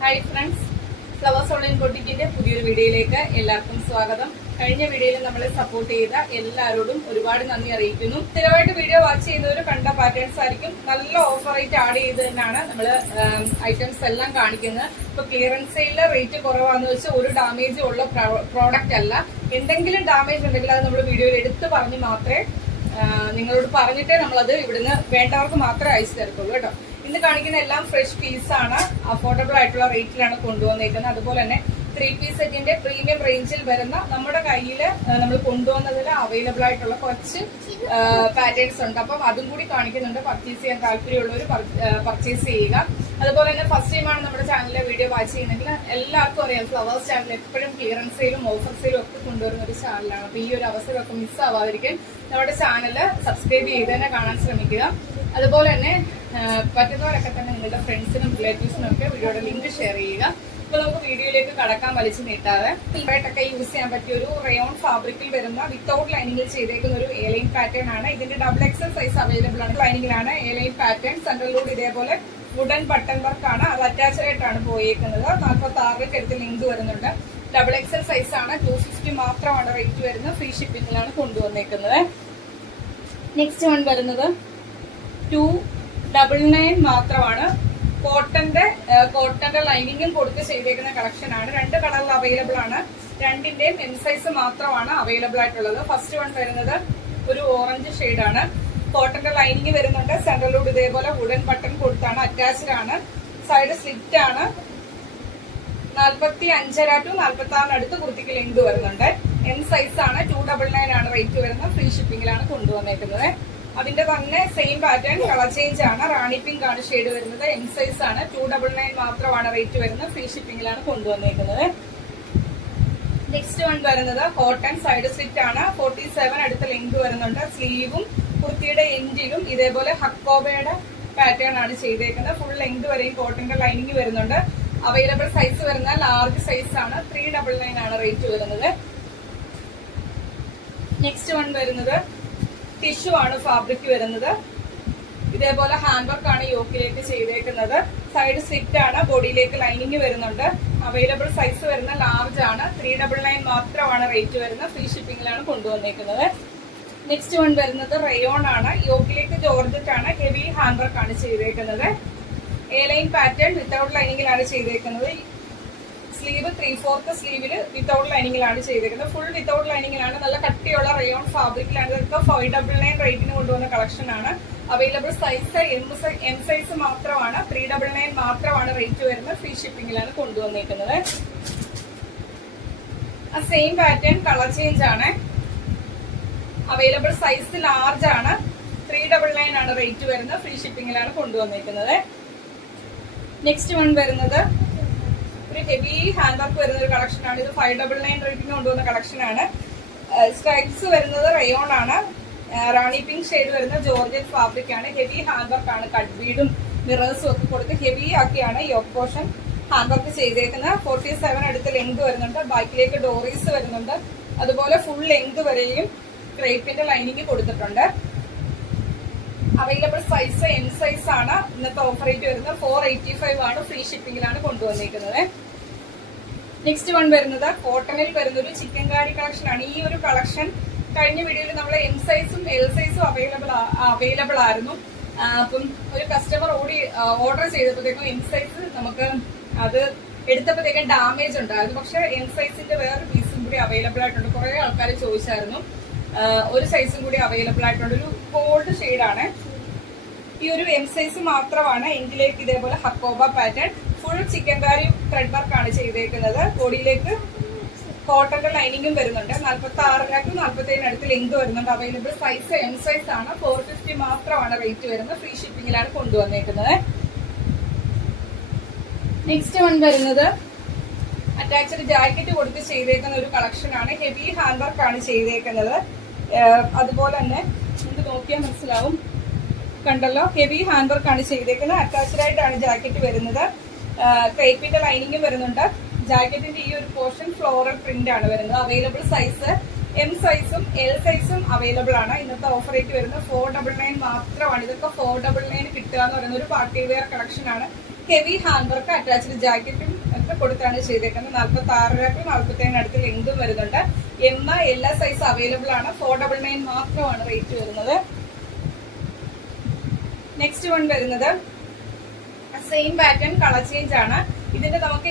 Hi friends, flowers online ബൊട്ടിക്കിന്റെ പുതിയൊരു വീഡിയോയിലേക്ക് എല്ലാവർക്കും സ്വാഗതം. കഴിഞ്ഞ വീഡിയോയിൽ നമ്മളെ സപ്പോർട്ട് ചെയ്ത എല്ലാവരോടും ഒരുപാട് നന്ദി അറിയിക്കുന്നു. സ്ഥിരമായിട്ട് വീഡിയോ വാച്ച് ചെയ്യുന്നവർ കണ്ട പാറ്റേൺസ് ആയിരിക്കും. നല്ല ഓഫർ റേറ്റ് ആഡ് ചെയ്ത് തന്നെയാണ് നമ്മൾ ഐറ്റംസ് എല്ലാം കാണിക്കുന്നത്. ഇപ്പൊ ക്ലിയറൻസ് സെയിലിലെ റേറ്റ് കുറവാന്ന് വെച്ചാൽ ഒരു ഡാമേജ് ഉള്ള പ്രോഡക്റ്റ് അല്ല. എന്തെങ്കിലും ഡാമേജ് ഉണ്ടെങ്കിൽ അത് നമ്മൾ വീഡിയോയിൽ എടുത്ത് പറഞ്ഞ് മാത്രമേ നിങ്ങളോട് പറഞ്ഞിട്ടേ നമ്മളത് ഇവിടുന്ന് വേണ്ടവർക്ക് മാത്രമേ അയച്ചു തരത്തുള്ളൂ കേട്ടോ. ഇന്ന് കാണിക്കുന്ന എല്ലാം ഫ്രഷ് പീസാണ്, അഫോർഡബിൾ ആയിട്ടുള്ള റേറ്റിലാണ് കൊണ്ടുവന്നേക്കുന്നത്. അതുപോലെ തന്നെ 3 പീസ് സെറ്റിന്റെ പ്രീമിയം റേഞ്ചിൽ വരുന്ന നമ്മുടെ കയ്യിൽ നമ്മൾ കൊണ്ടുവന്നതിൽ അവൈലബിൾ ആയിട്ടുള്ള കുറച്ച് പാറ്റേൺസ് ഉണ്ട്. അപ്പം അതും കൂടി കാണിക്കുന്നുണ്ട്. പർച്ചേസ് ചെയ്യാൻ താല്പര്യമുള്ളവർ പർച്ചേസ് ചെയ്യുക. അതുപോലെ തന്നെ ഫസ്റ്റ് ടൈമാണ് നമ്മുടെ ചാനലിലെ വീഡിയോ വാച്ച് ചെയ്യുന്നെങ്കിൽ എല്ലാവർക്കും അറിയാം, ഫ്ലവേഴ്സ് ചാനൽ എപ്പോഴും ക്ലിയറൻസ് സെയിലും ഓഫർ സെയിലും ഒക്കെ കൊണ്ടുവരുന്ന ഒരു ചാനലാണ്. അപ്പൊ ഈ ഒരു അവസരമൊക്കെ മിസ് ആവാതിരിക്കാൻ നമ്മുടെ ചാനൽ സബ്സ്ക്രൈബ് ചെയ്ത് തന്നെ കാണാൻ ശ്രമിക്കുക. അതുപോലെ തന്നെ പറ്റുന്നവരൊക്കെ തന്നെ നിങ്ങളുടെ ഫ്രണ്ട്സിനും റിലേറ്റീവ്സിനും ഒക്കെ വീഡിയോയുടെ ലിങ്ക് ഷെയർ ചെയ്യുക. ഇപ്പൊ നമുക്ക് വീഡിയോയിലേക്ക് കടക്കാൻ വലിച്ചു നീട്ടാതെ ഇവരായിട്ടൊക്കെ യൂസ് ചെയ്യാൻ പറ്റിയ ഒരു റയോൺ ഫാബ്രിക്കിൽ വരുന്ന വിത്തൗട്ട് ലൈനിങ്ങിൽ ചെയ്തേക്കുന്ന ഒരു എലൈൻ പാറ്റേൺ ആണ്. ഇതിന്റെ XXL സൈസ് അവൈലബിൾ ആണ്. ലൈനിങ്ങിലാണ് എലൈൻ പാറ്റേൺ. സെൻട്രലിലൂടെ ഇതേപോലെ വുഡൻ ബട്ടൺ വർക്ക് ആണ്. അത് അറ്റാച്ച്ഡ് ആയിട്ടാണ് പോയേക്കുന്നത്. 46 അടുത്ത് ലിങ്ക് വരുന്നുണ്ട്. XXL സൈസ് ആണ്. 250 മാത്രമാണ് റേറ്റ് വരുന്നത്. ഫ്രീ ഷിപ്പിംഗിലാണ് കൊണ്ടുവന്നേക്കുന്നത്. നെക്സ്റ്റ് വൺ വരുന്നത് 299 മാത്രമാണ്. കോട്ടന്റെ ലൈനിങ്ങും കൊടുത്ത് ചെയ്തേക്കുന്ന കളക്ഷൻ ആണ്. 2 കളറിൽ അവൈലബിൾ ആണ്. രണ്ടിന്റെയും എം സൈസ് മാത്രമാണ് അവൈലബിൾ ആയിട്ടുള്ളത്. ഫസ്റ്റ് വൺ വരുന്നത് ഒരു ഓറഞ്ച് ഷെയ്ഡ് ആണ്. കോട്ടന്റെ ലൈനിങ് വരുന്നുണ്ട്. സെൻട്രലിലൂടെ ഇതേപോലെ വുഡൻ ബട്ടൺ കൊടുത്താണ്. അറ്റാച്ച്ഡ് ആണ്. സൈഡ് സ്ലിറ്റ് ആണ്. 45 to 46 അടുത്ത് കുർത്തിക്ക് ലെങ്ത് വരുന്നുണ്ട്. എം സൈസ് ആണ്. 299 ആണ് റേറ്റ് വരുന്നത്. ഫ്രീ ഷിപ്പിംഗിലാണ് കൊണ്ടുവന്നേക്കുന്നത്. അതിന്റെ തന്നെ സെയിം പാറ്റേൺ കളർ ചേഞ്ച് ആണ്. റാണി പിങ്ക് ആണ് ഷെയ്ഡ് വരുന്നത്. എം സൈസ് ആണ്. 299 മാത്രമാണ് റേറ്റ് വരുന്നത്. ഫ്രീ ഷിപ്പിംഗിലാണ് കൊണ്ടുവന്നേക്കുന്നത്. നെക്സ്റ്റ് വൺ വരുന്നത് കോട്ടൺ സൈഡ് സ്ലിറ്റ് ആണ്. 47 അടുത്ത ലെങ്ത് വരുന്നുണ്ട്. സ്ലീവും കുർത്തിയുടെ എൻഡിലും ഇതേപോലെ ഹക്കോബയുടെ പാറ്റേൺ ആണ് ചെയ്തേക്കുന്നത്. ഫുൾ ലെങ്ത് വരെയും കോട്ടന്റെ ലൈനിങ് വരുന്നുണ്ട്. അവൈലബിൾ സൈസ് വരുന്ന ലാർജ് സൈസ് ആണ്. 399 ആണ് റേറ്റ് വരുന്നത്. നെക്സ്റ്റ് വൺ വരുന്നത് ടിഷ്യൂ ആണ് ഫാബ്രിക് വരുന്നത്. ഇതേപോലെ ഹാൻഡ് വർക്ക് ആണ് യോക്കിലേക്ക് ചെയ്തേക്കുന്നത്. സൈഡ് സ്ലിറ്റ് ആണ്. ബോഡിയിലേക്ക് ലൈനിങ് വരുന്നുണ്ട്. അവൈലബിൾ സൈസ് വരുന്ന ലാർജ് ആണ്. 399 മാത്രമാണ് റേറ്റ് വരുന്നത്. ഫ്രീ ഷിപ്പിംഗിലാണ് കൊണ്ടുവന്നേക്കുന്നത്. നെക്സ്റ്റ് വൺ വരുന്നത് റയോൺ ആണ്. യോക്കിലേക്ക് ജോർജറ്റ് ആണ്. ഹെവി ഹാൻഡ് വർക്ക് ആണ് ചെയ്തേക്കുന്നത്. എ ലൈൻ പാറ്റേൺ വിത്തൗട്ട് ലൈനിങ്ങിലാണ് ചെയ്തേക്കുന്നത്. സ്ലീവ് 3/4 സ്ലീവില് വിത്തൗട്ട് ലൈനിങ്ങിലാണ് ചെയ്തേക്കുന്നത്. ഫുൾ വിത്തൗട്ട് ലൈനിങ്ങിലാണ്. നല്ല കട്ടിയുള്ള റയോൺ ഫാബ്രിക്കിലാണ്. ഇതൊക്കെ 599 റേറ്റിന് കൊണ്ടുവന്ന കളക്ഷൻ ആണ്. അവൈലബിൾ സൈസ് എം സൈസ് മാത്രമാണ്. 399 മാത്രമാണ് റേറ്റ് വരുന്നത്. ഫ്രീ ഷിപ്പിംഗിലാണ് കൊണ്ടുവന്നേക്കുന്നത്. ആ സെയിം പാറ്റേൺ കളർ ചേഞ്ച് ആണ്. അവൈലബിൾ സൈസ് ലാർജ് ആണ്. 399 ആണ് റേറ്റ് വരുന്നത്. ഫ്രീ ഷിപ്പിംഗിലാണ് കൊണ്ടുവന്നേക്കുന്നത്. നെക്സ്റ്റ് വൺ വരുന്നത് ഒരു ഹെവി ഹാൻഡ് വർക്ക് വരുന്ന ഒരു കളക്ഷൻ ആണ്. ഇത് 599 റേറ്റിന് കൊണ്ടുവന്ന കളക്ഷൻ ആണ്. സ്ട്രൈപ്സ് വരുന്നത് റയോൺ ആണ്. റാണി പിങ്ക് ഷെയ്ഡ് വരുന്ന ജോർജറ്റ് ഫാബ്രിക് ആണ്. ഹെവി ഹാൻഡ് വർക്ക് ആണ്. കട്ട് ബീഡും മിറേഴ്സും ഒക്കെ കൊടുത്ത് ഹെവി ആക്കിയാണ് യോക്ക് പോർഷൻ ഹാൻഡ് വർക്ക് ചെയ്തേക്കുന്നത്. 47 അടുത്ത് ലെങ്ത് വരുന്നുണ്ട്. ബാക്കിലേക്ക് ഡോറീസ് വരുന്നുണ്ട്. അതുപോലെ ഫുൾ ലെങ്ത് വരെയും ക്രേപ്പിന്റെ ലൈനിങ് കൊടുത്തിട്ടുണ്ട്. അവൈലബിൾ സൈസ് എം സൈസ് ആണ്. ഇന്നത്തെ ഓഫർ റേറ്റ് വരുന്നത് 485 ആണ്. ഫ്രീ ഷിപ്പിംഗിലാണ് കൊണ്ടുവന്നിരിക്കുന്നത്. നെക്സ്റ്റ് വൺ വരുന്നത് കോട്ടണിൽ വരുന്ന ഒരു ചിക്കൻ കാരി കളക്ഷൻ ആണ്. ഈ ഒരു കളക്ഷൻ കഴിഞ്ഞ വീഡിയോയിൽ നമ്മൾ എം സൈസും എൽ സൈസും അവൈലബിൾ ആയിരുന്നു. അപ്പം ഒരു കസ്റ്റമർ ഓർഡർ ചെയ്തപ്പോഴത്തേക്കും എം സൈസ് നമുക്ക് അത് എടുത്തപ്പോഴത്തേക്കും ഡാമേജ് ഉണ്ടായിരുന്നു. പക്ഷെ എം സൈസിന്റെ വേറൊരു പീസും കൂടി അവൈലബിൾ ആയിട്ടുണ്ട്. കുറെ ആൾക്കാർ ചോദിച്ചായിരുന്നു. ഒരു സൈസും കൂടി അവൈലബിൾ ആയിട്ടുണ്ട്. ഒരു ഗോൾഡ് ഷെയ്ഡാണ്. ഈ ഒരു എം സൈസ് മാത്രമാണ്. എങ്കിലേക്ക് ഇതേപോലെ ഹക്കോബ പാറ്റേൺ ഫുൾ ചിക്കൻ കാരി ത്രെഡ് വർക്ക് ആണ് ചെയ്തേക്കുന്നത്. ബോഡിയിലേക്ക് കോട്ടന്റെ ലൈനിങ്ങും വരുന്നുണ്ട്. 46 to 47 അടുത്ത് ലെങ്ത് വരുന്നുണ്ട്. അവൈലബിൾ സൈസ് എം സൈസ് ആണ്. 450 മാത്രമാണ് റേറ്റ് വരുന്നത്. ഫ്രീ ഷിപ്പിംഗിലാണ് കൊണ്ടുവന്നേക്കുന്നത്. നെക്സ്റ്റ് വൺ വരുന്നത് അറ്റാച്ച്ഡ് ജാക്കറ്റ് കൊടുത്ത് ചെയ്തേക്കുന്ന ഒരു കളക്ഷൻ ആണ്. ഹെവി ഹാൻഡ് വർക്ക് ആണ് ചെയ്തേക്കുന്നത്. അതുപോലെ തന്നെ നമുക്ക് നോക്കിയാൽ മനസ്സിലാവും. കണ്ടല്ലോ, ഹെവി ഹാൻഡ് വർക്ക് ആണ് ചെയ്തേക്കുന്നത്. അറ്റാച്ച്ഡ് ആയിട്ടാണ് ജാക്കറ്റ് വരുന്നത്. ക്രേപ്പിന്റെ ലൈനിങ്ങും വരുന്നുണ്ട്. ജാക്കറ്റിന്റെ ഈ ഒരു പോർഷൻ ഫ്ലോറൽ പ്രിന്റ് ആണ് വരുന്നത്. അവൈലബിൾ സൈസ് എം സൈസും എൽ സൈസും അവൈലബിൾ ആണ്. ഇന്നത്തെ ഓഫർ റേറ്റ് വരുന്നത് 499 മാത്രമാണ്. ഇതൊക്കെ 499 കിട്ടുക എന്ന് പറയുന്ന ഒരു പാർട്ടി വെയർ കളക്ഷൻ ആണ്. ഹെവി ഹാൻഡ് വർക്ക് അറ്റാച്ച്ഡ് ജാക്കറ്റും ഒക്കെ കൊടുത്താണ് ചെയ്തേക്കുന്നത്. 46 47 അടുത്ത് ലെങ്തും വരുന്നുണ്ട്. എല്ലാ സൈസ് അവൈലബിൾ ആണ്. 499 മാത്രമാണ് റേറ്റ് വരുന്നത്. നെക്സ്റ്റ് വൺ വരുന്നത് സെയിം പാറ്റേൺ കളർ ചേഞ്ച് ആണ്. ഇതിന്റെ നമുക്ക്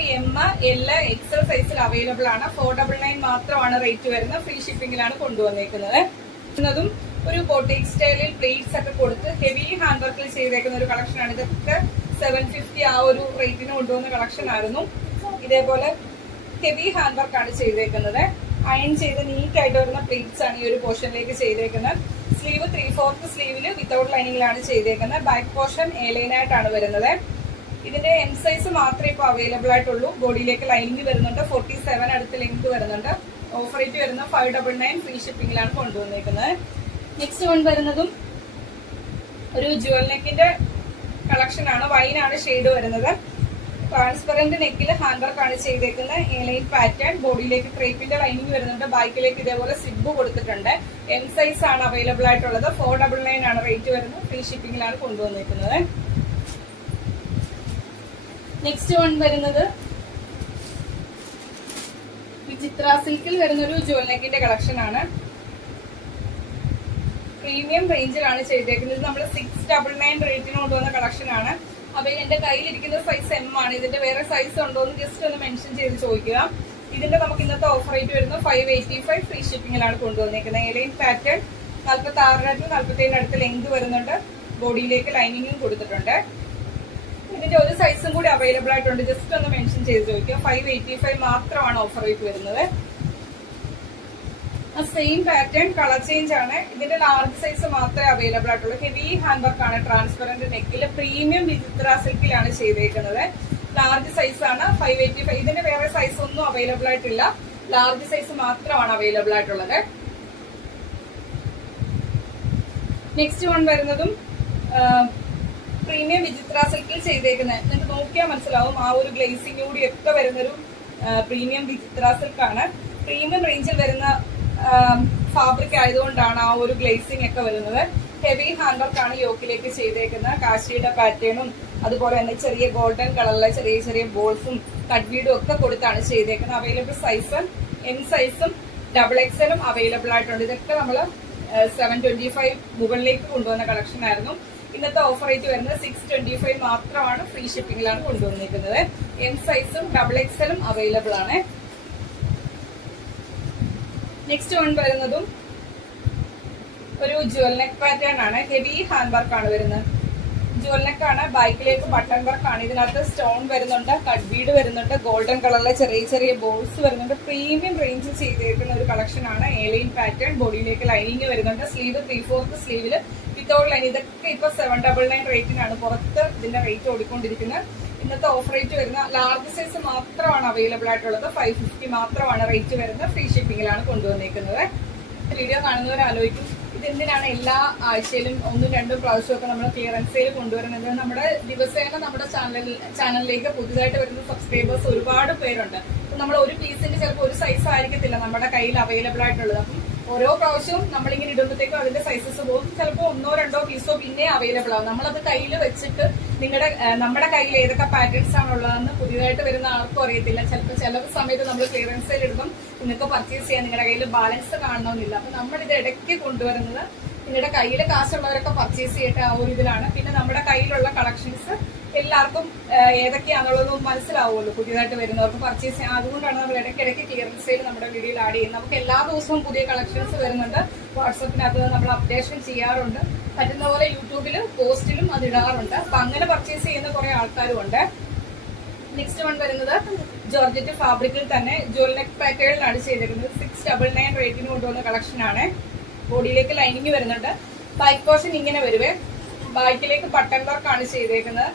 XL സൈസിൽ അവൈലബിൾ ആണ്. 499 മാത്രമാണ് റേറ്റ് വരുന്നത്. ഫ്രീ ഷിപ്പിംഗിലാണ് കൊണ്ടുവന്നേക്കുന്നത്. എന്നതും ഒരു ബോട്ടിക് സ്റ്റൈലിൽ പ്ലേറ്റ്സ് ഒക്കെ കൊടുത്ത് ഹെവി ഹാൻഡ് വർക്കിൽ ചെയ്തേക്കുന്ന ഒരു കളക്ഷൻ ആണ്. ഇതൊക്കെ 750 ആ ഒരു റേറ്റിന് കൊണ്ടുവന്ന കളക്ഷൻ ആയിരുന്നു. ഇതേപോലെ ഹെവി ഹാൻഡ് വർക്ക് ആണ് ചെയ്തേക്കുന്നത്. അയൺ ചെയ്ത് നീറ്റ് ആയിട്ട് വരുന്ന പ്ലേറ്റ്സ് ആണ് ഈ ഒരു പോർഷനിലേക്ക് ചെയ്തേക്കുന്നത്. സ്ലീവ് 3/4 സ്ലീവില് വിത്തൗട്ട് ലൈനിങ്ങിലാണ് ചെയ്തേക്കുന്നത്. ബാക്ക് പോർഷൻ A-ലൈൻ ആയിട്ടാണ് വരുന്നത്. ഇതിന്റെ M സൈസ് മാത്രമേ ഇപ്പോൾ അവൈലബിൾ ആയിട്ടുള്ളൂ. ബോഡിയിലേക്ക് ലൈനിങ് വരുന്നുണ്ട്. 47 അടുത്ത് ലെങ്ത് വരുന്നുണ്ട്. ഓഫർ റേറ്റ് വരുന്ന 599 ഫ്രീ ഷിപ്പിംഗിലാണ് കൊണ്ടുവന്നേക്കുന്നത്. നെക്സ്റ്റ് വൺ വരുന്നതും ഒരു ജുവൽ നെക്കിന്റെ കളക്ഷൻ ആണ്. വൈനാണ് ഷെയ്ഡ് വരുന്നത്. ട്രാൻസ്പെറന്റ് നെക്കിൽ ഹാൻഡ് വർക്ക് ആണ് ചെയ്തേക്കുന്നത്. A-ലൈൻ പാറ്റേൺ. ബോഡിയിലേക്ക് ക്രേപ്പിന്റെ ലൈനിങ് വരുന്നുണ്ട്. ബാക്കിലേക്ക് ഇതേപോലെ സിബ് കൊടുത്തിട്ടുണ്ട്. M സൈസ് ആണ് അവൈലബിൾ ആയിട്ടുള്ളത്. 499 ആണ് റേറ്റ് വരുന്നത്. ഫ്രീ ഷിപ്പിംഗിലാണ് കൊണ്ടുവന്നിരിക്കുന്നത്. നെക്സ്റ്റ് വൺ വരുന്നത് വിചിത്ര സിൽക്കിൽ വരുന്നൊരു ജുവൽ നെക്കിന്റെ കളക്ഷൻ ആണ്. പ്രീമിയം റേഞ്ചിലാണ് ചെയ്തേക്കുന്നത്. നമ്മൾ 699 റേറ്റിന് കൊണ്ടുവന്ന കളക്ഷൻ ആണ്. അപ്പൊ എന്റെ കയ്യിലിരിക്കുന്ന സൈസ് M ആണ്. ഇതിന്റെ വേറെ സൈസ് ഉണ്ടോ എന്ന് ജസ്റ്റ് ഒന്ന് മെൻഷൻ ചെയ്ത് ചോദിക്കുക. ഇതിന്റെ നമുക്ക് ഇന്നത്തെ ഓഫർ റേറ്റ് വരുന്നത് 585 ഫ്രീ ഷിപ്പിംഗിലാണ് കൊണ്ടുവന്നിരിക്കുന്നത്. A-ലൈൻ പാറ്റേൺ 46 47 അടുത്ത് ലെങ്ത് വരുന്നുണ്ട്. ബോഡിയിലേക്ക് ലൈനിങ്ങും കൊടുത്തിട്ടുണ്ട്. ഇതിന്റെ ഒരു സൈസും കൂടി അവൈലബിൾ ആയിട്ടുണ്ട്. ജസ്റ്റ് ഒന്ന് മെൻഷൻ ചെയ്ത് ചോദിക്കുക. 585 മാത്രമാണ് ഓഫർ റേറ്റ് വരുന്നത്. സെയിം പാറ്റേൺ കളർ ചേഞ്ച് ആണ്. ഇതിന്റെ ലാർജ് സൈസ് മാത്രമേ അവൈലബിൾ ആയിട്ടുള്ളൂ. ഹെവി ഹാൻഡ് വർക്ക് ആണ്. ട്രാൻസ്പെറന്റ് നെക്കിൽ പ്രീമിയം വിചിത്ര സിൽക്കിലാണ് ചെയ്തേക്കുന്നത്. ലാർജ് സൈസ് ആണ്. 585. ഇതിന്റെ വേറെ സൈസ് ഒന്നും അവൈലബിൾ ആയിട്ടില്ല. ലാർജ് സൈസ് മാത്രമാണ് അവൈലബിൾ ആയിട്ടുള്ളത്. നെക്സ്റ്റ് വൺ വരുന്നതും പ്രീമിയം വിചിത്ര സിൽക്കിൽ ചെയ്തേക്കുന്നത്. നിങ്ങൾക്ക് നോക്കിയാൽ മനസ്സിലാവും. ആ ഒരു ഗ്ലേസിംഗ് കൂടി ഒക്കെ വരുന്നൊരു പ്രീമിയം വിചിത്ര സിൽക്കാണ്. പ്രീമിയം റേഞ്ചിൽ വരുന്ന ഫാബ്രിക് ആയതുകൊണ്ടാണ് ആ ഒരു ഗ്ലേസിംഗ് ഒക്കെ വരുന്നത്. ഹെവി ഹാൻഡ് വർക്ക് ആണ് യോക്കിലേക്ക് ചെയ്തേക്കുന്നത്. കാശിയുടെ പാറ്റേണും അതുപോലെ തന്നെ ചെറിയ ഗോൾഡൻ കളറിലെ ചെറിയ ചെറിയ ബോൾസും കട്ട് ബീഡും ഒക്കെ കൊടുത്താണ് ചെയ്തേക്കുന്നത്. അവൈലബിൾ സൈസ് M സൈസും XXL അവൈലബിൾ ആയിട്ടുണ്ട്. ഇതൊക്കെ നമ്മൾ 725 മുകളിലേക്ക് കൊണ്ടുവന്ന കളക്ഷൻ ആയിരുന്നു. ഇന്നത്തെ ഓഫർ റേറ്റ് വരുന്നത് 625 മാത്രമാണ്. ഫ്രീ ഷിപ്പിംഗിലാണ് കൊണ്ടുവന്നിരിക്കുന്നത്. M സൈസും XXL അവൈലബിൾ ആണ്. നെക്സ്റ്റ് വൺ വരുന്നതും ഒരു ജുവൽ നെക്ക് പാറ്റേൺ ആണ്. ഹെവി ഹാൻഡ് വർക്ക് ആണ് വരുന്നത്. ജുവൽ നെക്ക് ആണ്. ബാക്കിലേക്ക് ബട്ടൺ വർക്ക് ആണ്. ഇതിനകത്ത് സ്റ്റോൺ വരുന്നുണ്ട്. കട്ട് ബീഡ് വരുന്നുണ്ട്. ഗോൾഡൻ കളറിലെ ചെറിയ ചെറിയ ബോൾസ് വരുന്നുണ്ട്. പ്രീമിയം റേഞ്ച് ചെയ്തേക്കുന്ന ഒരു കളക്ഷൻ ആണ്. A line pattern. ബോഡിയിലേക്ക് ലൈനിങ് വരുന്നുണ്ട്. സ്ലീവ് 3/4 സ്ലീവില് വിത്തൗട്ട് ലൈൻ. ഇതൊക്കെ ഇപ്പൊ 799 റേറ്റിനാണ് പുറത്ത് ഇതിന്റെ റേറ്റ് ഓടിക്കൊണ്ടിരിക്കുന്നത്. ഇന്നത്തെ ഓഫർ റേറ്റ് വരുന്ന ലാർജ് സൈസ് മാത്രമാണ് അവൈലബിൾ ആയിട്ടുള്ളത്. 550 മാത്രമാണ് റേറ്റ് വരുന്നത്. ഫ്രീ ഷിപ്പിംഗിലാണ് കൊണ്ടുവന്നിരിക്കുന്നത്. വീഡിയോ കാണുന്നവർ ആലോചിക്കും ഇതെന്തിനാണ് എല്ലാ ആഴ്ചയിലും 1-2 പ്രാവശ്യമൊക്കെ നമ്മൾ ക്ലിയറൻസ് സെയിൽ കൊണ്ടുവരുന്നത്. നമ്മുടെ ദിവസേന നമ്മുടെ ചാനലിലേക്ക് പുതുതായിട്ട് വരുന്ന സബ്സ്ക്രൈബേഴ്സ് ഒരുപാട് പേരുണ്ട്. നമ്മൾ ഒരു പീസിന്റെ ചിലപ്പോൾ ഒരു സൈസ് ആയിരിക്കത്തില്ല നമ്മുടെ കയ്യിൽ അവൈലബിൾ ആയിട്ടുള്ളത്. അപ്പം ഓരോ പ്രാവശ്യവും നമ്മളിങ്ങനെ ഇടുമ്പോഴത്തേക്കും അതിന്റെ സൈസസ് പോകും. ചിലപ്പോൾ 1-2 പീസോ പിന്നെ അവൈലബിൾ ആവും. നമ്മളത് കയ്യിൽ വെച്ചിട്ട് നമ്മുടെ കയ്യിൽ ഏതൊക്കെ പാറ്റേൺസ് ആണുള്ളതെന്ന് പുതിയതായിട്ട് വരുന്ന ആർക്കും അറിയത്തില്ല. ചിലപ്പോൾ ചില സമയത്ത് നമ്മൾ ക്ലിയറൻസ് സെയിൽ ഇടുമ്പം നിങ്ങൾക്ക് പർച്ചേസ് ചെയ്യാൻ നിങ്ങളുടെ കയ്യിൽ ബാലൻസ് കാണണമെന്നില്ല. അപ്പൊ നമ്മളിത് ഇടയ്ക്ക് കൊണ്ടുവരുന്നത് നിങ്ങളുടെ കയ്യിൽ കാശുള്ളവരൊക്കെ പർച്ചേസ് ചെയ്യട്ടെ ആ ഒരു ഇതിലാണ്. പിന്നെ നമ്മുടെ കയ്യിലുള്ള കളക്ഷൻസ് എല്ലാവർക്കും ഏതൊക്കെയാണെന്നുള്ളതും മനസ്സിലാവുമല്ലോ പുതിയതായിട്ട് വരുന്നവർക്ക് പർച്ചേസ് ചെയ്യാം. അതുകൊണ്ടാണ് നമ്മൾ ഇടയ്ക്കിടയ്ക്ക് ക്ലിയറൻസ് സെയിൽ നമ്മുടെ വീഡിയോയിൽ ആഡ് ചെയ്യുന്നത്. നമുക്ക് എല്ലാ ദിവസവും പുതിയ കളക്ഷൻസ് വരുന്നുണ്ട്. വാട്സപ്പിനകത്ത് നമ്മൾ അപ്ഡേഷൻ ചെയ്യാറുണ്ട്. പറ്റുന്ന പോലെ യൂട്യൂബിലും പോസ്റ്റിലും അത് ഇടാറുണ്ട്. അപ്പൊ അങ്ങനെ പർച്ചേസ് ചെയ്യുന്ന കുറെ ആൾക്കാരും ഉണ്ട്. നെക്സ്റ്റ് വൺ വരുന്നത് ജോർജറ്റ് ഫാബ്രിക്കിൽ തന്നെ ജുവൽ നെക്ക് പാറ്റേണിലാണ് ചെയ്തിരിക്കുന്നത്. 699 റേറ്റിന് കൊണ്ടുവന്ന കളക്ഷൻ ആണ്. ബോഡിയിലേക്ക് ലൈനിങ് വരുന്നുണ്ട്. ബാക്ക് പോർഷൻ ഇങ്ങനെ വരുവേ. ബാക്കിലേക്ക് ബട്ടൺ വർക്ക് ആണ് ചെയ്തേക്കുന്നത്.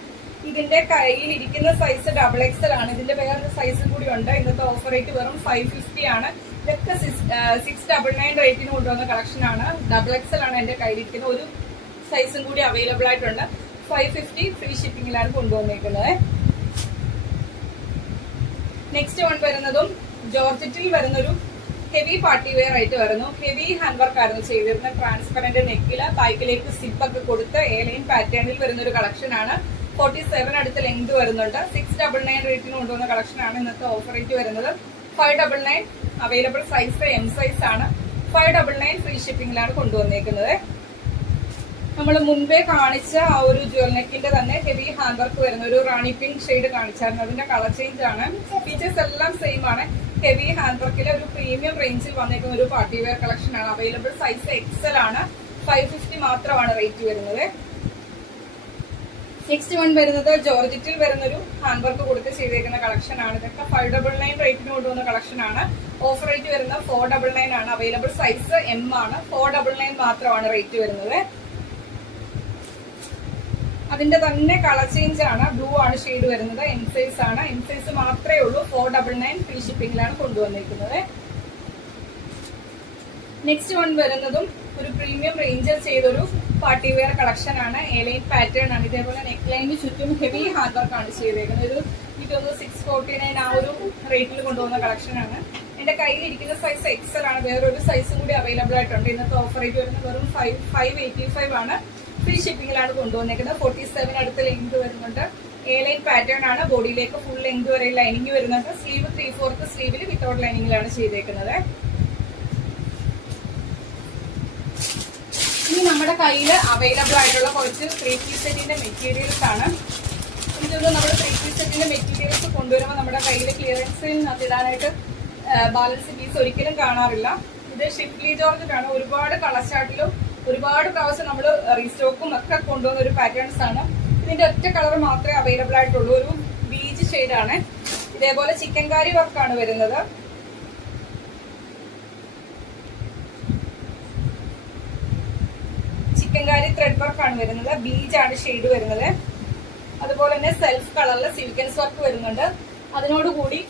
ഇതിന്റെ കയ്യിലിരിക്കുന്ന സൈസ് XXL ആണ്. ഇതിന്റെ വേറൊരു സൈസും കൂടി ഉണ്ട്. ഇന്നത്തെ ഓഫർ റേറ്റ് വെറും 550 ആണ്. ഇതൊക്കെ 699 റേറ്റിന് കൊണ്ടുവന്ന കളക്ഷൻ ആണ്. XXL ആണ് എന്റെ കയ്യിലിരിക്കുന്ന. ഒരു സൈസും കൂടി അവൈലബിൾ ആയിട്ടുണ്ട്. 550 ഫ്രീ ഷിപ്പിംഗിലാണ് കൊണ്ടുവന്നേക്കുന്നത്. നെക്സ്റ്റ് വൺ വരുന്നതും ജോർജറ്റിൽ വരുന്നൊരു ഹെവി പാർട്ടി വെയർ ആയിട്ട് വരുന്നു. ഹെവി ഹാൻഡ് വർക്ക് ആയിരുന്നു ചെയ്തിരുന്നത്. ട്രാൻസ്പെറന്റ് നെക്കില് ബാക്കിലേക്ക് സിപ്പ് ഒക്കെ കൊടുത്ത് A-ലൈൻ പാറ്റേണിൽ വരുന്ന ഒരു കളക്ഷൻ ആണ്. 47 അടുത്ത് ലെങ്ത് വരുന്നുണ്ട്. 699 റേറ്റിന് കൊണ്ടുവന്ന കളക്ഷനാണ് ഇന്നത്തെ ഓഫർ റേറ്റ് വരുന്നത്. 599 അവൈലബിൾ സൈസ് എം സൈസ് ആണ്. 599 ഫ്രീ ഷിപ്പിംഗിലാണ് കൊണ്ടുവന്നേക്കുന്നത്. നമ്മൾ മുൻപേ കാണിച്ച ആ ഒരു ജ്വൽനെക്കിന്റെ തന്നെ ഹെവി ഹാൻഡ് വർക്ക് വരുന്ന ഒരു റാണി പിങ്ക് ഷെയ്ഡ് കാണിച്ചായിരുന്നു. അതിന്റെ കളർ ചേഞ്ച് ആണ്. ഫീച്ചേഴ്സ് എല്ലാം സെയിം ആണ്. ഹെവി ഹാൻഡ് വർക്കിലെ ഒരു പ്രീമിയം റേഞ്ചിൽ വന്നേക്കുന്ന ഒരു പാർട്ടി വെയർ കളക്ഷൻ ആണ്. അവൈലബിൾ സൈസ് എക്സൽ ആണ്. 550 മാത്രമാണ് റേറ്റ് വരുന്നത്. നെക്സ്റ്റ് വൺ വരുന്നത് ജോർജറ്റിൽ വരുന്നൊരു ഹാൻഡ് വർക്ക് കൊടുത്ത് ചെയ്തേക്കുന്ന കളക്ഷൻ ആണ്. ഇതൊക്കെ 599 റേറ്റിന് കൊണ്ടുവന്ന കളക്ഷൻ ആണ്. ഓഫർ റേറ്റ് വരുന്നത് 499 ആണ്. അവൈലബിൾ സൈസ് എം ആണ്. 499 മാത്രമാണ് റേറ്റ് വരുന്നത്. അതിന്റെ തന്നെ കളർ ചേഞ്ച് ആണ്. ബ്ലൂ ആണ് ഷെയ്ഡ് വരുന്നത്. എം സൈസ് ആണ്. എം സൈസ് മാത്രമേ ഉള്ളൂ. 499 ഫ്രീ ഷിപ്പിംഗിലാണ് കൊണ്ടുവന്നിരിക്കുന്നത്. നെക്സ്റ്റ് വൺ വരുന്നതും ഒരു പ്രീമിയം റേഞ്ചർ ചെയ്തൊരു പാർട്ടി വെയർ കളക്ഷൻ ആണ്. എലൈൻ പാറ്റേൺ ആണ്. ഇതേപോലെ നെക്ക് ലൈനിന് ചുറ്റും ഹെവി ഹാൻഡ് വർക്ക് ആണ് ചെയ്തേക്കുന്നത്. ഒരു ഇതൊന്ന് 649 ആ ഒരു റേറ്റിൽ കൊണ്ടുവന്ന കളക്ഷൻ ആണ്. എന്റെ കയ്യിൽ ഇരിക്കുന്ന സൈസ് എക്സൽ ആണ്. വേറൊരു സൈസും കൂടി അവൈലബിൾ ആയിട്ടുണ്ട്. ഇന്നത്തെ ഓഫർ റേറ്റ് വരുന്നത് വെറും 585 ആണ്. ഫ്രീ ഷിപ്പിംഗിലാണ് കൊണ്ടുവന്നേക്കുന്നത്. 47 അടുത്ത ലെങ്ത് വരുന്നുണ്ട്. എലൈൻ പാറ്റേൺ ആണ്. ബോഡിയിലേക്ക് ഫുൾ ലെങ്ത് വരെ ലൈനിങ് വരുന്നുണ്ട്. സ്ലീവ് 3/4 സ്ലീവിൽ വിത്തൗട്ട് ലൈനിങ്ങിലാണ് ചെയ്തേക്കുന്നത്. ഇനി നമ്മുടെ കയ്യിൽ അവൈലബിൾ ആയിട്ടുള്ള കുറച്ച് 3 പീസ് സെറ്റിന്റെ മെറ്റീരിയൽസ് ആണ്. എനിക്കൊന്ന് നമ്മൾ 3 പീസ് സെറ്റിന്റെ മെറ്റീരിയൽസ് കൊണ്ടുവരുമ്പോൾ നമ്മുടെ കയ്യിൽ ക്ലിയറൻസിൽ ഇടാനായിട്ട് ബാലൻസ് പീസ് ഒരിക്കലും കാണാറില്ല. ഇത് ഷിഫ്ലി ജോർജറ്റ് ആണ്. ഒരുപാട് കളർ ചാർട്ടിലും ഒരുപാട് പ്രാവശ്യം നമ്മൾ റീസ്റ്റോക്കും ഒക്കെ കൊണ്ടുവന്ന ഒരു പാറ്റേൺസ് ആണ്. ഇതിന്റെ ഒറ്റ കളർ മാത്രമേ അവൈലബിൾ ആയിട്ടുള്ളൂ. ഒരു ബീച്ച് ഷെയ്ഡ് ആണ്. ഇതേപോലെ ചിക്കൻകാരി വർക്കാണ് വരുന്നത്. ചിക്കൻകാരി ത്രെഡ് വർക്കാണ് വരുന്നത്. ബീച്ച് ആണ് ഷെയ്ഡ് വരുന്നത്. അതുപോലെ തന്നെ സെൽഫ് കളറിൽ സിൽക്കൻസ് വർക്ക് വരുന്നുണ്ട്. അതിനോടുകൂടി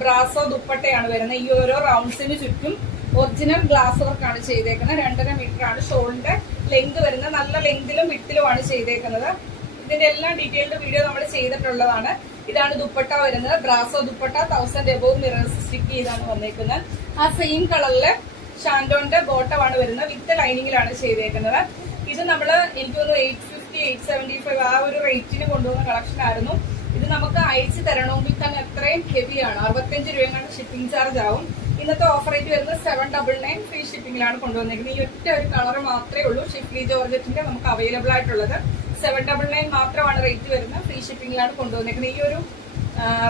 ബ്രാസോ ദുപ്പട്ടയാണ് വരുന്നത്. ഈ ഓരോ റൗണ്ട്സിന് ചുറ്റും ഒറിജിനൽ ഗ്ലാസ് വർക്കാണ് ചെയ്തേക്കുന്നത്. 2.5 മീറ്റർ ആണ് ഷോളിന്റെ ലെങ്ത് വരുന്നത്. നല്ല ലെങ്തിലും വിട്ടിലുമാണ് ചെയ്തേക്കുന്നത്. ഇതിന്റെ എല്ലാം ഡീറ്റെയിൽഡ് വീഡിയോ നമ്മൾ ചെയ്തിട്ടുള്ളതാണ്. ഇതാണ് ദുപ്പട്ട വരുന്നത്. Brasso dupatta 1000 above mirrors stick ചെയ്താണ് വന്നേക്കുന്നത്. ആ സെയിം കളറില് ഷാൻഡോന്റെ ബോട്ടമാണ് വരുന്നത്. വിത്ത് ലൈനിങ്ങിലാണ് ചെയ്തേക്കുന്നത്. ഇത് നമ്മള് എനിക്ക് തോന്നുന്നു 850, 875 ആ ഒരു റേറ്റിന് കൊണ്ടുവന്ന കളക്ഷൻ ആയിരുന്നു. ഇത് നമുക്ക് അയച്ചു തരണമെങ്കിൽ തന്നെ അത്രയും ഹെവിയാണ്. 65 രൂപയാണ് ഷിപ്പിംഗ് ചാർജ് ആവും. ഇന്നത്തെ ഓഫർ റേറ്റ് വരുന്നത് 799 ഫ്രീ ഷിപ്പിംഗിലാണ് കൊണ്ടുവന്നിരിക്കുന്നത്. ഈ ഒറ്റ ഒരു കളർ മാത്രമേ ഉള്ളൂ ഷിഫ്ലി ജോർജറ്റിന്റെ നമുക്ക് അവൈലബിൾ ആയിട്ടുള്ളത്. 799 മാത്രമാണ് റേറ്റ് വരുന്നത്. ഫ്രീ ഷിപ്പിംഗിലാണ് കൊണ്ടുവന്നിരിക്കുന്നത്. ഈ ഒരു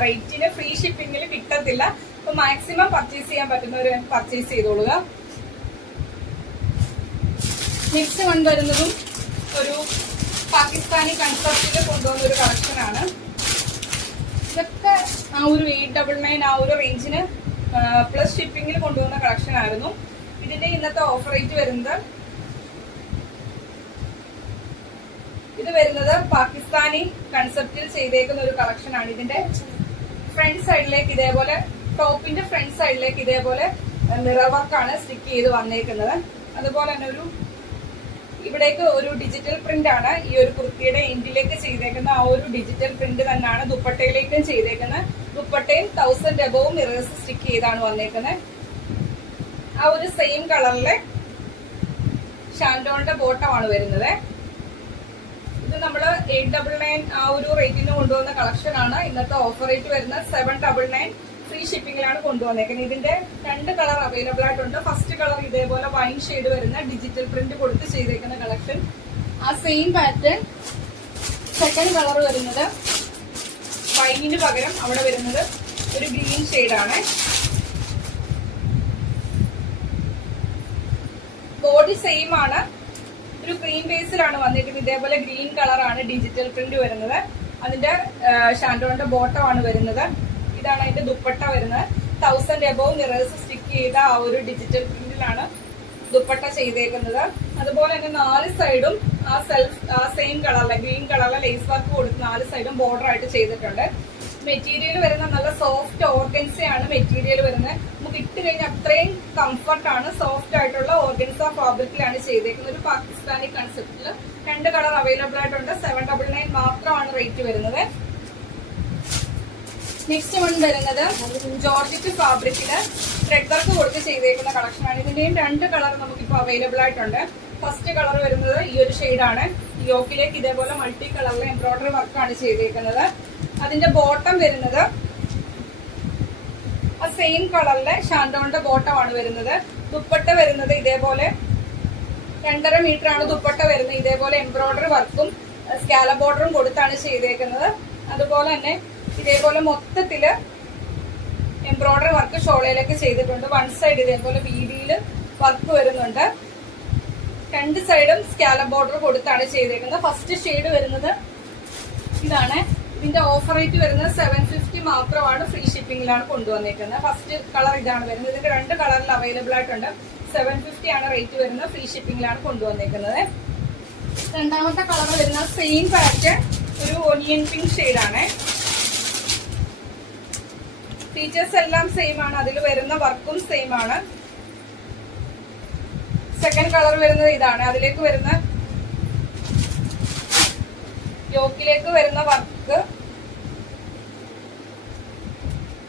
റേറ്റിന് ഫ്രീ ഷിപ്പിംഗിൽ കിട്ടത്തില്ല. അപ്പൊ മാക്സിമം പർച്ചേസ് ചെയ്യാൻ പറ്റുന്നവർ പർച്ചേസ് ചെയ്തോളുക. നെക്സ്റ്റ് വൺ വരുന്നതും ഒരു പാകിസ്ഥാനി കൺസെപ്റ്റിൽ കൊണ്ടുവന്ന ഒരു കളക്ഷൻ ആണ്. ഇതൊക്കെ ആ ഒരു 899 ആ ഒരു റേഞ്ചിന് പ്ലസ് ഷിപ്പിംഗിൽ കൊണ്ടുവന്ന കളക്ഷൻ ആയിരുന്നു. ഇതിന്റെ ഇന്നത്തെ ഓഫർ റേറ്റ് വരുന്നത് പാകിസ്ഥാനി കൺസെപ്റ്റിൽ ചെയ്തേക്കുന്ന ഒരു കളക്ഷൻ ആണ്. ഇതിന്റെ ഫ്രണ്ട് സൈഡിലേക്ക് ഇതേപോലെ ടോപ്പിന്റെ ഫ്രണ്ട് സൈഡിലേക്ക് ഇതേപോലെ മിറർ വർക്കാണ് സ്റ്റിക്ക് ചെയ്ത് വന്നേക്കുന്നത്. അതുപോലെ തന്നെ ഇവിടേക്ക് ഒരു ഡിജിറ്റൽ പ്രിന്റ് ആണ് ഈ ഒരു കുർത്തിയുടെ എൻഡിലേക്ക് ചെയ്തേക്കുന്ന. ആ ഒരു ഡിജിറ്റൽ പ്രിന്റ് തന്നെയാണ് ദുപ്പട്ടയിലേക്കും ചെയ്തേക്കുന്നത്. ദുപ്പട്ടയും 1000 എബോവ് മിറേഴ്സ് സ്റ്റിക്ക് ചെയ്താണ് വന്നേക്കുന്നത്. ആ ഒരു സെയിം കളറിലെ ഷാൻഡോണിന്റെ ബോട്ടമാണ് വരുന്നത്. ഇത് നമ്മള് 899 ആ ഒരു റേറ്റിന് കൊണ്ടുവന്ന കളക്ഷൻ ആണ്. ഇന്നത്തെ ഓഫർ റേറ്റ് വരുന്നത് 799 ഫ്രീ ഷിപ്പിംഗിലാണ് കൊണ്ടുവന്നേക്കുന്നത്. ഇതിന്റെ 2 കളർ അവൈലബിൾ ആയിട്ടുണ്ട്. ഫസ്റ്റ് കളർ ഇതേപോലെ വൈൻ ഷെയ്ഡ് വരുന്ന ഡിജിറ്റൽ പ്രിന്റ് കൊടുത്ത് ചെയ്തേക്കുന്ന കളക്ഷൻ. ആ സെയിം പാറ്റേൺ സെക്കൻഡ് കളർ വരുന്നത് വൈനിന് പകരം അവിടെ വരുന്നത് ഒരു ഗ്രീൻ ഷെയ്ഡാണ്. ബോഡി സെയിം ആണ്. ഒരു ക്രീം ബേസിലാണ് വന്നിരിക്കുന്നത്. ഇതേപോലെ ഗ്രീൻ കളറാണ് ഡിജിറ്റൽ പ്രിന്റ് വരുന്നത്. അതിന്റെ ഷാൻഡോണിന്റെ ബോട്ടമാണ് വരുന്നത്. ഇതാണ് അതിന്റെ ദുപ്പട്ട വരുന്നത്. 1000 എബോവ് മിറേഴ്സ് സ്റ്റിക്ക് ചെയ്ത ആ ഒരു ഡിജിറ്റൽ പ്രിന്റിലാണ് ദുപ്പട്ട ചെയ്തേക്കുന്നത്. അതുപോലെ തന്നെ 4 സൈഡും ആ സെയിം കളറിലെ ഗ്രീൻ കളറിലെ ലേസ് വർക്ക് കൊടുത്ത് 4 സൈഡും ബോർഡർ ആയിട്ട് ചെയ്തിട്ടുണ്ട്. മെറ്റീരിയൽ വരുന്ന നല്ല സോഫ്റ്റ് ഓർഗൻസയാണ് മെറ്റീരിയൽ വരുന്നത്. നമുക്ക് ഇട്ട് കഴിഞ്ഞാൽ അത്രയും കംഫർട്ടാണ്. സോഫ്റ്റ് ആയിട്ടുള്ള ഓർഗൻസ ഫാബ്രിക്കിലാണ് ചെയ്തേക്കുന്നത്. ഒരു പാകിസ്ഥാനി കൺസെപ്റ്റില് 2 കളർ അവൈലബിൾ ആയിട്ടുണ്ട്. 799 മാത്രമാണ് റേറ്റ് വരുന്നത്. നെക്സ്റ്റ് വൺ വരുന്നത് ജോർജറ്റ് ഫാബ്രിക്കില് ത്രെഡ് വർക്ക് കൊടുത്ത് ചെയ്തേക്കുന്ന കളക്ഷനാണ്. ഇതിന്റെയും 2 കളർ നമുക്കിപ്പോൾ അവൈലബിൾ ആയിട്ടുണ്ട്. ഫസ്റ്റ് കളർ വരുന്നത് ഈ ഒരു ഷെയ്ഡാണ്. യോക്കിലേക്ക് ഇതേപോലെ മൾട്ടി കളറിലെ എംബ്രോയിഡറി വർക്കാണ് ചെയ്തേക്കുന്നത്. അതിന്റെ ബോട്ടം വരുന്നത് ആ സെയിം കളറിലെ ഷാൻഡോണിന്റെ ബോട്ടമാണ് വരുന്നത്. ദുപ്പട്ട വരുന്നത് ഇതേപോലെ 2.5 മീറ്റർ ആണ് ദുപ്പട്ട വരുന്നത്. ഇതേപോലെ എംബ്രോയിഡറി വർക്കും സ്കാല ബോർഡറും കൊടുത്താണ് ചെയ്തേക്കുന്നത്. അതുപോലെ തന്നെ ഇതേപോലെ മൊത്തത്തില് എംബ്രോയിഡറി വർക്ക് ഷോളയിലേക്ക് ചെയ്തിട്ടുണ്ട്. വൺ സൈഡ് ഇതേപോലെ വീതിയിൽ വർക്ക് വരുന്നുണ്ട്. 2 സൈഡും സ്കാല ബോർഡർ കൊടുത്താണ് ചെയ്തേക്കുന്നത്. ഫസ്റ്റ് ഷെയ്ഡ് വരുന്നത് ഇതാണ്. ഇതിന്റെ ഓഫർ റേറ്റ് വരുന്നത് 750 മാത്രമാണ്. ഫ്രീ ഷിപ്പിംഗിലാണ് കൊണ്ടുവന്നേക്കുന്നത്. ഫസ്റ്റ് കളർ ഇതാണ് വരുന്നത്. ഇതിന്റെ 2 കളറിൽ അവൈലബിൾ ആയിട്ടുണ്ട്. 750 ആണ് റേറ്റ് വരുന്നത്. ഫ്രീ ഷിപ്പിംഗിലാണ് കൊണ്ടുവന്നേക്കുന്നത്. രണ്ടാമത്തെ കളർ വരുന്നത് സെയിം പാറ്റേൺ, ഒരു ഒനിയൻ പിങ്ക് ഷെയ്ഡാണ്. ഫീച്ചേഴ്സ് എല്ലാം സെയിം ആണ്. അതിൽ വരുന്ന വർക്കും സെയിം ആണ്. സെക്കൻഡ് കളർ വരുന്നത് ഇതാണ്. അതിലേക്ക് വരുന്ന യോക്കിലേക്ക് വരുന്ന വർക്ക്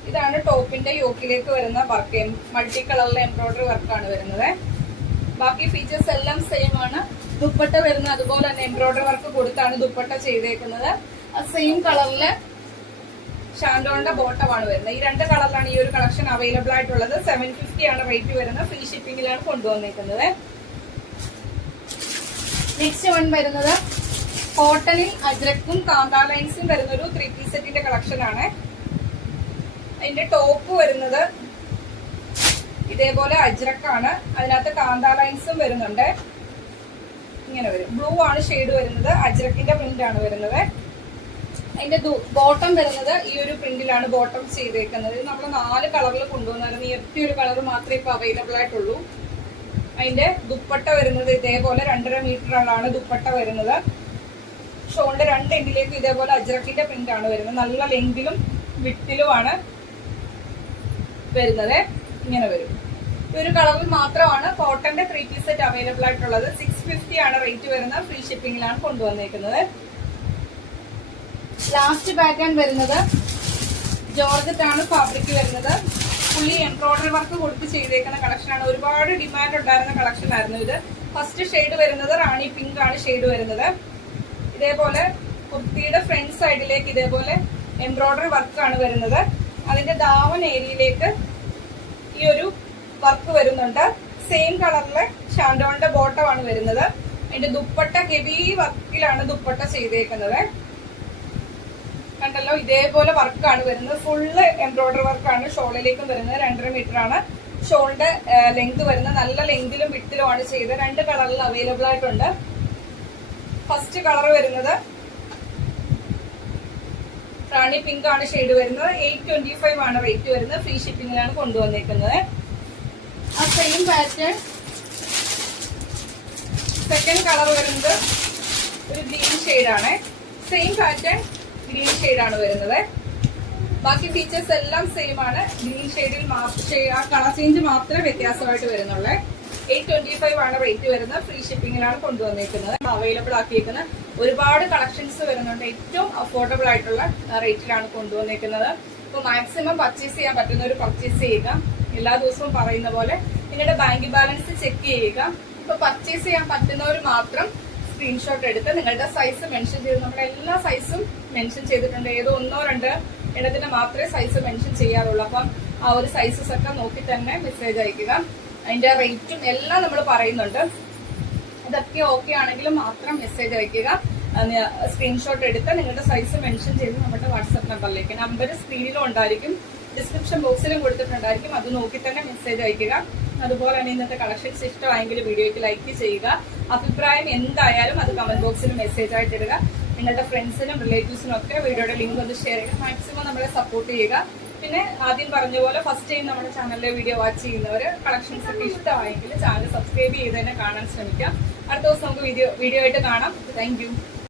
ഇതാണ്. ടോപ്പിന്റെ യോക്കിലേക്ക് വരുന്ന വർക്ക് മൾട്ടി കളറിലെ എംബ്രോയിഡറി വർക്കാണ് വരുന്നത്. ബാക്കി ഫീച്ചേഴ്സ് എല്ലാം സെയിം ആണ്. ദുപ്പട്ട വരുന്ന അതുപോലെ തന്നെ എംബ്രോയിഡറി വർക്ക് കൊടുത്താണ് ദുപ്പട്ട ചെയ്തേക്കുന്നത്. സെയിം കളറില് ഷാൻഡോണിന്റെ ബോട്ടമാണ് വരുന്നത്. ഈ 2 കളറിലാണ് ഈ ഒരു കളക്ഷൻ അവൈലബിൾ ആയിട്ടുള്ളത്. 750 ആണ് റേറ്റ് വരുന്നത്. ഫ്രീ ഷിപ്പിംഗിലാണ് കൊണ്ടുവന്നേക്കുന്നത്. നെക്സ്റ്റ് വൺ വരുന്നത് കോട്ടണിൽ അജ്രക്കും കാന്താ ലൈൻസും വരുന്ന ഒരു 3 പീസ് സെറ്റിന്റെ കളക്ഷൻ ആണ്. അതിന്റെ ടോപ്പ് വരുന്നത് ഇതേപോലെ അജ്രക്കാണ്. അതിനകത്ത് കാന്താ ലൈൻസും വരുന്നുണ്ട്. ഇങ്ങനെ വരും. ബ്ലൂ ആണ് ഷെയ്ഡ് വരുന്നത്. അജ്രക്കിന്റെ പ്രിന്റ് ആണ് വരുന്നത്. അതിന്റെ ബോട്ടം വരുന്നത് ഈ ഒരു പ്രിന്റിലാണ് ബോട്ടം ചെയ്തേക്കുന്നത്. ഇത് നമ്മൾ 4 കളറിൽ കൊണ്ടുവന്നായിരുന്നു. ഈ ഒറ്റ കളർ മാത്രമേ ഇപ്പൊ അവൈലബിൾ ആയിട്ടുള്ളൂ. അതിന്റെ ദുപ്പട്ട വരുന്നത് ഇതേപോലെ 2.5 മീറ്ററാണ് ദുപ്പട്ട വരുന്നത്. ഷോളിന്റെ 2 എൻഡിലേക്ക് ഇതേപോലെ അജ്രക്കിന്റെ പ്രിന്റ് ആണ് വരുന്നത്. നല്ല ലെങ്തിലും വിട്ടിലുമാണ് വരുന്നത്. ഇങ്ങനെ വരും. ഈ ഒരു കളറിൽ മാത്രമാണ് കോട്ടന്റെ 3 പീസ് സെറ്റ് അവൈലബിൾ ആയിട്ടുള്ളത്. 650 ആണ് റേറ്റ് വരുന്നത്. ഫ്രീ ഷിപ്പിംഗിലാണ് കൊണ്ടുവന്നേക്കുന്നത്. ലാസ്റ്റ് പാറ്റേൺ വരുന്നത് ജോർജറ്റ് ആണ് ഫാബ്രിക് വരുന്നത്. ഫുള്ളി എംബ്രോയിഡറി വർക്ക് കൊടുത്ത് ചെയ്തേക്കുന്ന കളക്ഷനാണ്. ഒരുപാട് ഡിമാൻഡ് ഉണ്ടായിരുന്ന കളക്ഷൻ ആയിരുന്നു ഇത്. ഫസ്റ്റ് ഷെയ്ഡ് വരുന്നത് റാണി പിങ്ക് ആണ് ഷെയ്ഡ് വരുന്നത്. ഇതേപോലെ കുർത്തിയുടെ ഫ്രണ്ട് സൈഡിലേക്ക് ഇതേപോലെ എംബ്രോയിഡറി വർക്കാണ് വരുന്നത്. അതിന്റെ ദാവൻ ഏരിയയിലേക്ക് ഈ ഒരു വർക്ക് വരുന്നുണ്ട്. സെയിം കളറിലെ ഷാൻഡോണിന്റെ ബോട്ടമാണ് വരുന്നത്. അതിന്റെ ദുപ്പട്ട ഹെവി വർക്കിലാണ് ദുപ്പട്ട ചെയ്തേക്കുന്നത്. കണ്ടല്ലോ, ഇതേപോലെ വർക്കാണ് വരുന്നത്. ഫുള്ള് എംബ്രോയിഡറി വർക്കാണ് ഷോളിലേക്കും വരുന്നത്. 2.5 മീറ്റർ ആണ് ഷോളിന്റെ ലെങ്ത് വരുന്നത്. നല്ല ലെങ്തിലും വിട്ടിലുമാണ് ചെയ്തത്. 2 കളറിൽ അവൈലബിൾ ആയിട്ടുണ്ട്. ഫസ്റ്റ് കളർ വരുന്നത് റാണി പിങ്ക് ആണ് ഷെയ്ഡ് വരുന്നത്. 825 ആണ് റേറ്റ് വരുന്നത്. ഫ്രീ ഷിപ്പിംഗിലാണ് കൊണ്ടുവന്നേക്കുന്നത്. ആ സെയിം പാറ്റേൺ സെക്കൻഡ് കളർ വരുന്നത് ഒരു ഗ്രീൻ ഷെയ്ഡാണ്. സെയിം പാറ്റേൺ ഗ്രീൻ ഷെയ്ഡാണ് വരുന്നത്. ബാക്കി ഫീച്ചേഴ്സ് എല്ലാം സെയിം ആണ്. ഗ്രീൻ ഷെയ്ഡിൽ ആ കളർ ചേഞ്ച് മാത്രമേ വ്യത്യാസമായിട്ട് വരുന്നുള്ളൂ. 825 ആണ് റേറ്റ് വരുന്നത്. ഫ്രീ ഷിപ്പിംഗിലാണ് കൊണ്ടുവന്നേക്കുന്നത്. അവൈലബിൾ ആക്കിയിരിക്കുന്ന ഒരുപാട് കളക്ഷൻസ് വരുന്നുണ്ട്. ഏറ്റവും അഫോർഡബിൾ ആയിട്ടുള്ള റേറ്റിലാണ് കൊണ്ടുവന്നേക്കുന്നത്. അപ്പോൾ മാക്സിമം പർച്ചേസ് ചെയ്യാൻ പറ്റുന്നവർ പർച്ചേസ് ചെയ്യുക. എല്ലാ ദിവസവും പറയുന്ന പോലെ നിങ്ങളുടെ ബാങ്ക് ബാലൻസ് ചെക്ക് ചെയ്യുക. ഇപ്പൊ പർച്ചേസ് ചെയ്യാൻ പറ്റുന്നവർ മാത്രം സ്ക്രീൻഷോട്ട് എടുത്ത് നിങ്ങളുടെ സൈസ് മെൻഷൻ ചെയ്ത്, നമ്മുടെ എല്ലാ സൈസും മെൻഷൻ ചെയ്തിട്ടുണ്ട്. ഏതോ 1-2 എണ്ണത്തിന് മാത്രമേ സൈസ് മെൻഷൻ ചെയ്യാറുള്ളൂ. അപ്പം ആ ഒരു സൈസസ് ഒക്കെ നോക്കി തന്നെ മെസ്സേജ് അയക്കുക. അതിന്റെ റേറ്റും എല്ലാം നമ്മൾ പറയുന്നുണ്ട്. ഇതൊക്കെ ഓക്കെ ആണെങ്കിലും മാത്രം മെസ്സേജ് അയക്കുക. സ്ക്രീൻഷോട്ട് എടുത്ത് നിങ്ങളുടെ സൈസ് മെൻഷൻ ചെയ്ത് നമ്മുടെ വാട്സ്ആപ്പ് നമ്പറിലേക്ക്. നമ്പർ സ്ക്രീനിലും ഉണ്ടായിരിക്കും, ഡിസ്ക്രിപ്ഷൻ ബോക്സിലും കൊടുത്തിട്ടുണ്ടായിരിക്കും. അത് നോക്കി തന്നെ മെസ്സേജ് അയക്കുക. അതുപോലെ തന്നെ ഇന്നത്തെ കളക്ഷൻസ് ഇഷ്ടമായെങ്കിൽ വീഡിയോയ്ക്ക് ലൈക്ക് ചെയ്യുക. അഭിപ്രായം എന്തായാലും അത് കമന്റ് ബോക്സിൽ മെസ്സേജ് ആയിട്ട് ഇടുക. നിങ്ങളുടെ ഫ്രണ്ട്സിനും റിലേറ്റീവ്സിനും ഒക്കെ വീഡിയോയുടെ ലിങ്ക് ഒന്ന് ഷെയർ ചെയ്യുക. മാക്സിമം നമ്മളെ സപ്പോർട്ട് ചെയ്യുക. പിന്നെ ആദ്യം പറഞ്ഞ പോലെ ഫസ്റ്റ് ടൈം നമ്മുടെ ചാനലിലെ വീഡിയോ വാച്ച് ചെയ്യുന്നവർ കളക്ഷൻസ് ഒക്കെ ഇഷ്ടമായെങ്കിൽ ചാനൽ സബ്സ്ക്രൈബ് ചെയ്ത് തന്നെ കാണാൻ ശ്രമിക്കാം. അടുത്ത ദിവസം നമുക്ക് വീഡിയോ ആയിട്ട് കാണാം. താങ്ക്